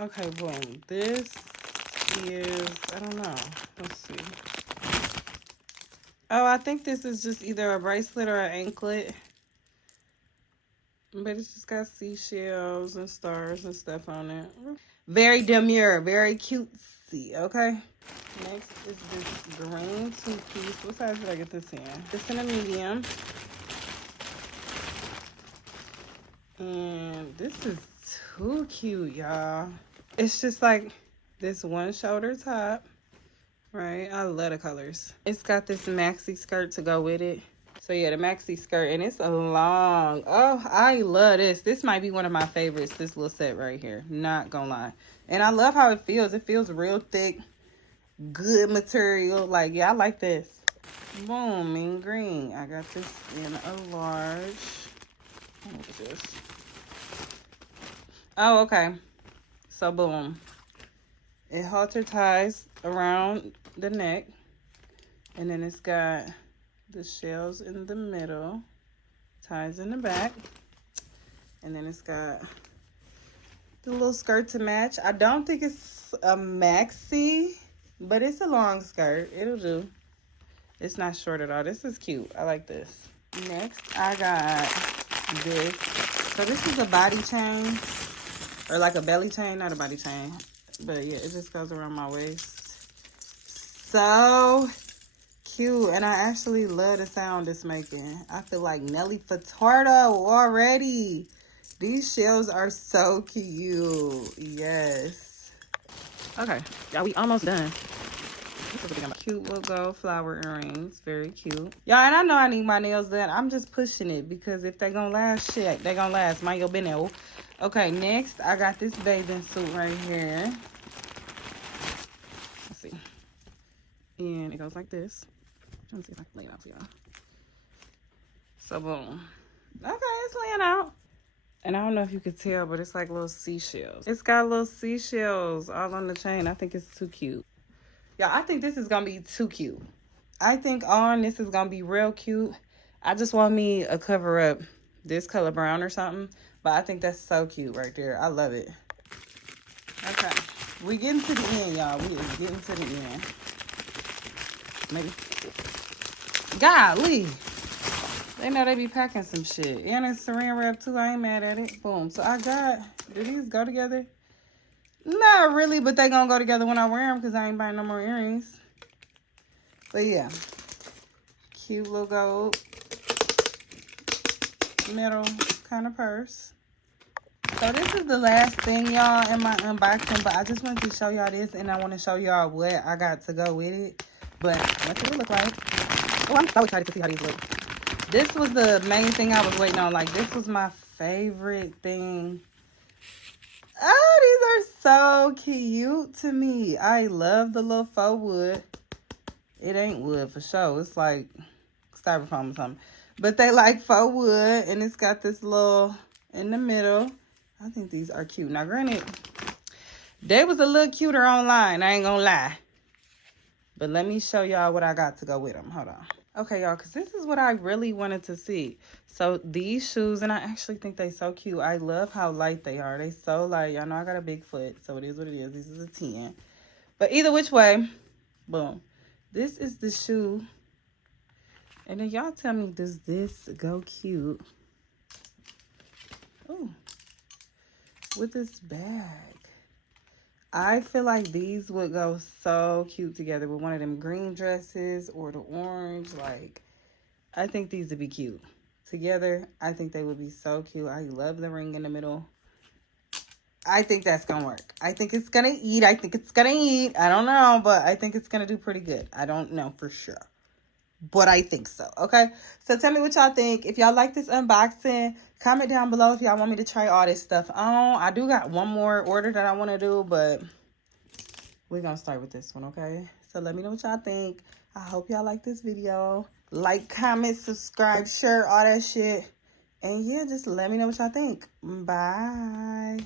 Okay, boom. This is, I don't know. Let's see. Oh, I think this is just either a bracelet or an anklet. But it's just got seashells and stars and stuff on it. Very demure, very cutesy, okay? Next is this green two-piece. What size did I get this in? This in a medium. And this is too cute, y'all. It's just like this one shoulder top, right? I love the colors. It's got this maxi skirt to go with it. So yeah, the maxi skirt, and it's a long. Oh, I love this. This might be one of my favorites, this little set right here. Not gonna lie. And I love how it feels. It feels real thick, good material. Like, yeah, I like this. Boom, in green. I got this in a large. What is this? Oh, okay. So boom. It halter ties around the neck. And then it's got the shells in the middle, ties in the back, and then it's got the little skirt to match. I don't think it's a maxi, but it's a long skirt. It'll do. It's not short at all. This is cute. I like this. Next, I got this. So this is a body chain, or like a belly chain, not a body chain. But yeah, it just goes around my waist. So cute, and I actually love the sound it's making. I feel like Nelly Furtado already. These shells are so cute. Yes. Okay, y'all, we almost done. Cute little gold flower earrings, very cute. Y'all, and I know I need my nails done. I'm just pushing it because if they gonna last, shit, they gonna last. Mind your business. Okay, next I got this bathing suit right here. Let's see, and it goes like this. Let me see if I can lay it out for y'all. So boom. Okay, it's laying out. And I don't know if you could tell, but it's like little seashells. It's got little seashells all on the chain. I think it's too cute. Y'all, I think this is gonna be too cute. I think on this is gonna be real cute. I just want me a cover up this color brown or something. But I think that's so cute right there. I love it. Okay. We getting to the end, y'all. We is getting to the end. Maybe. Golly. They know they be packing some shit. And it's saran wrap too. I ain't mad at it. Boom. So I got, do these go together? Not really, but they gonna go together when I wear them because I ain't buying no more earrings. But yeah. Cute little gold metal kind of purse. So this is the last thing, y'all, in my unboxing. But I just wanted to show y'all this, and I want to show y'all what I got to go with it. But let's see what it look like. Oh, I'm so excited to see how these look. This was the main thing I was waiting on. Like, this was my favorite thing. Oh, these are so cute to me. I love the little faux wood. It ain't wood for sure. It's like styrofoam or something. But they like faux wood, and it's got this little in the middle. I think these are cute. Now, granted, they was a little cuter online. I ain't gonna lie. But let me show y'all what I got to go with them. Hold on. Okay, y'all, because this is what I really wanted to see. So these shoes, and I actually think they so cute. I love how light they are. They so light. Y'all know I got a big foot, so it is what it is. This is a 10. But either which way, boom. This is the shoe. And then y'all tell me, does this go cute? Oh, with this bag. I feel like these would go so cute together with one of them green dresses or the orange. Like, I think these would be cute. Together, I think they would be so cute. I love the ring in the middle. I think that's going to work. I think it's going to eat. I think it's going to eat. I don't know, but I think it's going to do pretty good. I don't know for sure. But I think so, okay? So tell me what y'all think. If y'all like this unboxing, comment down below if y'all want me to try all this stuff on. I do got one more order that I want to do, but we're going to start with this one, okay? So let me know what y'all think. I hope y'all like this video. Like, comment, subscribe, share, all that shit. And yeah, just let me know what y'all think. Bye.